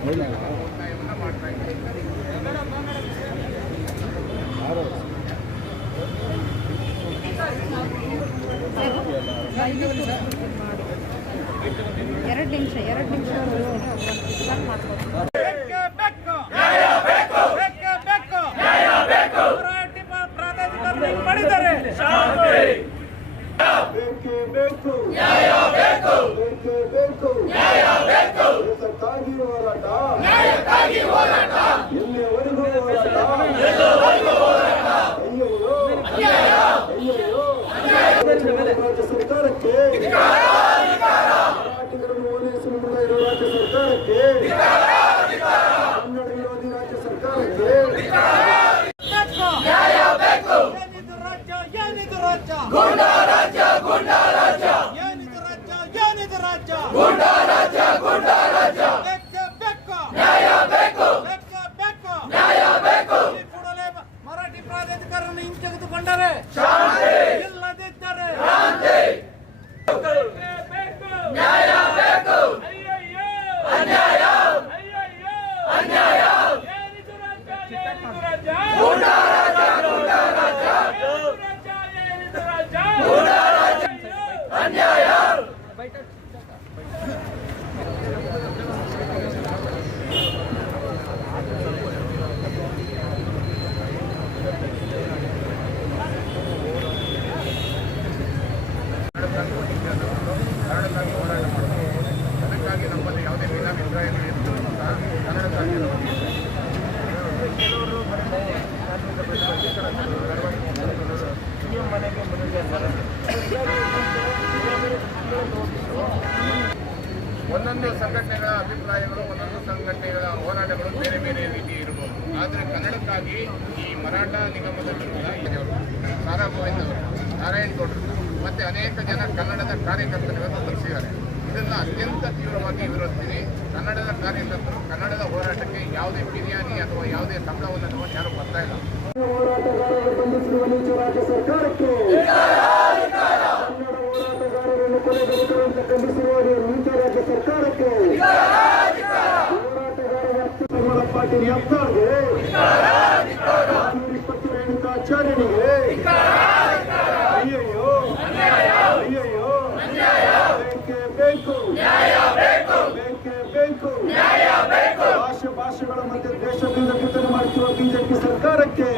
ಒತ್ತಾಯವನ್ನು ಮಾಡ್ತಾ ಇದ್ದೀವಿ. ಎರಡು ನಿಮಿಷ ಎಲ್ಲಿಯವರೆಗೂ ರಾಜ್ಯ ಸರ್ಕಾರಕ್ಕೆ ಮರಾಠಿಗರನ್ನು ಓಲೈಸಲು ಮುಂದಾಗಿರುವ ರಾಜ್ಯ ಸರ್ಕಾರಕ್ಕೆ ಕನ್ನಡ ವಿರೋಧಿ ರಾಜ್ಯ ಸರ್ಕಾರಕ್ಕೆ ಮರಾಠಿ ಪ್ರಾಧಿಕಾರವನ್ನು ಹಿಂತೆಗೆದುಕೊಂಡರೆ ಇಲ್ಲದಿದ್ದರೆ ಅದಕ್ಕಾಗಿ ನಮ್ಮಲ್ಲಿ ಯಾವುದೇ ಭಿನ್ನಾಭಿಪ್ರಾಯಗಳು ಇದ್ದು ಕನ್ನಡಕ್ಕಾಗಿ ಒಂದೊಂದು ಸಂಘಟನೆಗಳ ಅಭಿಪ್ರಾಯಗಳು, ಒಂದೊಂದು ಸಂಘಟನೆಗಳ ಹೋರಾಟಗಳು ಬೇರೆ ಬೇರೆ ರೀತಿ ಇರಬಹುದು. ಆದರೆ ಕನ್ನಡಕ್ಕಾಗಿ ಈ ಮರಾಠ ನಿಗಮದ ವಿರುದ್ಧ ಸಾರಾ ಗೋವಿಂದ್ ಅವರು, ನಾರಾಯಣ್ ಗೌಡರು ಮತ್ತು ಅನೇಕ ಜನ ಕನ್ನಡದ ಕಾರ್ಯಕರ್ತರುಗಳನ್ನು ಬಂಧಿಸಿದ್ದಾರೆ. ಇದನ್ನು ಅತ್ಯಂತ ತೀವ್ರವಾಗಿ ವಿರೋಧಿಸಿ ಕನ್ನಡದ ಕಾರ್ಯಕರ್ತರು ಕನ್ನಡದ ಹೋರಾಟಕ್ಕೆ ಯಾವುದೇ ಬಿರಿಯಾನಿ ಅಥವಾ ಯಾವುದೇ ಸಂಬಳವನ್ನು ತಗೊಂಡು ಯಾರು ಬರ್ತಾ ಇಲ್ಲ. ಹೋರಾಟಗಾರರು ಬಂಧಿಸಿರುವ ನೀಚ ರಾಜ್ಯ ಸರ್ಕಾರಕ್ಕೆ, ಕನ್ನಡ ಹೋರಾಟಗಾರರನ್ನು ಕೊಲೆಗಡುಕರಂತೆ ಖಂಡಿಸಿರುವ ನೀಚ ರಾಜ್ಯ ಸರ್ಕಾರಕ್ಕೆ, ಹೋರಾಟಗಾರರ ಅತ್ಯುತ್ತಮ ಪಾಟೀಲ್ ಯತ್ನಾಳ್ಗೆ, 420 ರೇಣುಕಾಚಾರ್ಯನಿಗೆ ಅಯ್ಯಯ್ಯೋ ಅಯ್ಯಯ್ಯೋ, ಬೇಕು ಭಾಷೆಗಳ ಮಧ್ಯೆ ದೇಶ ಬೀಜ ಕಿತ್ತನೆ ಮಾಡುತ್ತಿರುವ ಬಿಜೆಪಿ ಸರ್ಕಾರಕ್ಕೆ